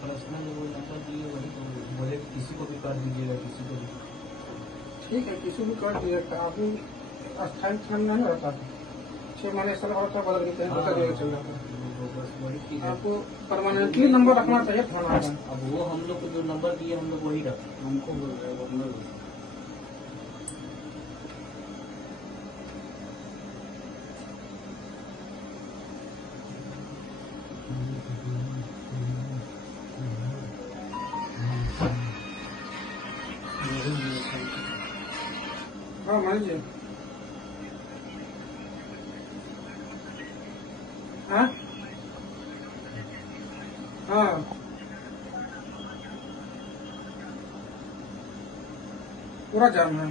Personal वो number दिए वही तो बोले किसी को भी कर दीजिएगा, किसी को भी। ठीक है, किसी भी कर दिएगा। अभी अस्थायी क्षण नहीं रहता, 6 महीने साल होता बदल के कहीं दूसरा जगह चल जाता है। बस वही चीज है। आपको परमानेंटली नंबर रखना चाहिए थाना का। अब वो हम लोग को जो नंबर दिए हम लोग वही रखते। हमको बोल रहे हैं हम लोग हाँ मान जी। हाँ हाँ पूरा जाम है।